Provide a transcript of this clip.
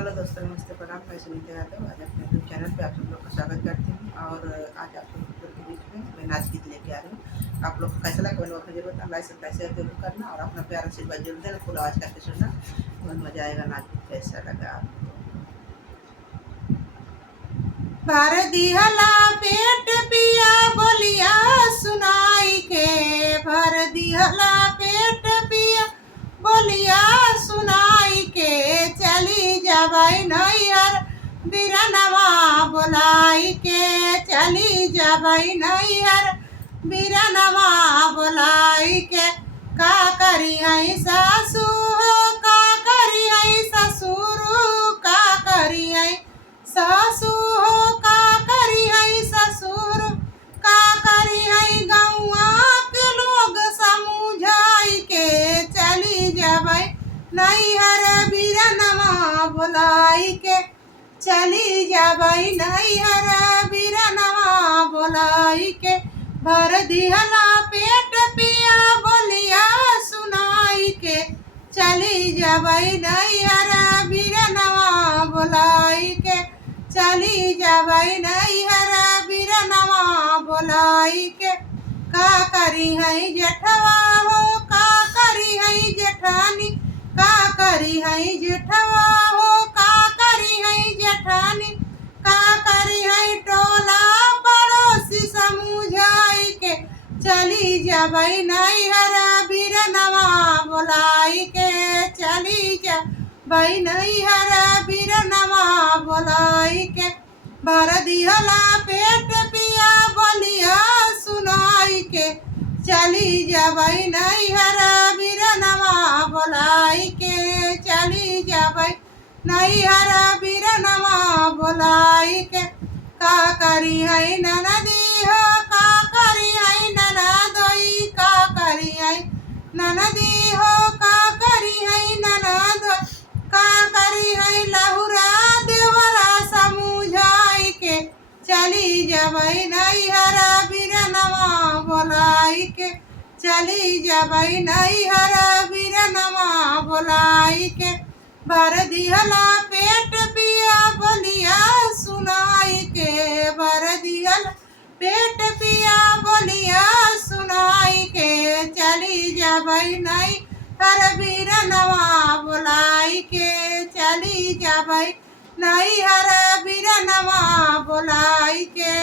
Hello दोस्तों, नमस्ते, प्रणाम। मैं सुनीता यादव आज अपने यूट्यूब चैनल पे आप सब लोग का स्वागत करती हूँ। और आज आप सब लोग के बीच में मैं नाच गीत लेके आ रही हूँ। आप लोग को कैसा लगा कमेंट बॉक्स में जरूर बताना, लाइक सब्सक्राइब शेयर जरूर करना और अपना प्यार आशीर्वाद जरूर देना। फुल आवाज़ करके सुनना, बहुत मज़ा आएगा। नाच गीत कैसा लगा आपको? भर दिहला पेट पिया बोलिया सुनाई के, भर दिहला पेट पिया बोलिया सुनाई के, चली जबै नैहर बिरनवा बोलाई के, चली जबै नैहर बिरनवा बोलाई के। का करी है सासू हो, का करी है ससुर, का करी है सासू हो, का करी है ससुर, का करी है गौआ के लोग समझाई के, चली जबै नैहर बिरनवा बोलाई के, चली जबै नैहर बिरनवा बोलाई के। भर दिहला पेट पिया बोलिया सुनाई के, चली जबै नैहर बिरनवा बोलाई के, चली जबै नैहर बिरनवा बोलाई के। का करी है जेठवा हो, का करी है जेठानी, का करी है जेठवा हो, का करी है जेठानी, का करी है टोला पड़ोसी समझाई के, चली जबै नैहर बिरनवा बोलाई के, चली जबै नैहर बिरनवा बोलाई के। भर दिहला पेट पिया बोलिया सुनाई के, चली जबै नैहर बिरनवा बोलाई के, चली जबै नैहर बिरनवा बोलाई के। का करी है ननदी हो, का करी है ननदोई, का करी है ननदी हो, का करी है ननदोई, का करी है लहुरा देवरा समझाई के, चली जबै नैहर बिरनवा बोलाई के, चली जबै नैहर बिरनवा बोलाई के। भर दिहला पेट पिया बोलिया सुनाई के, भर दिहला पेट पिया बोलिया सुनाई के, चली जबै नैहर बिरनवा बोलाई के, चली जबै नैहर बिरनवा बोलाई के।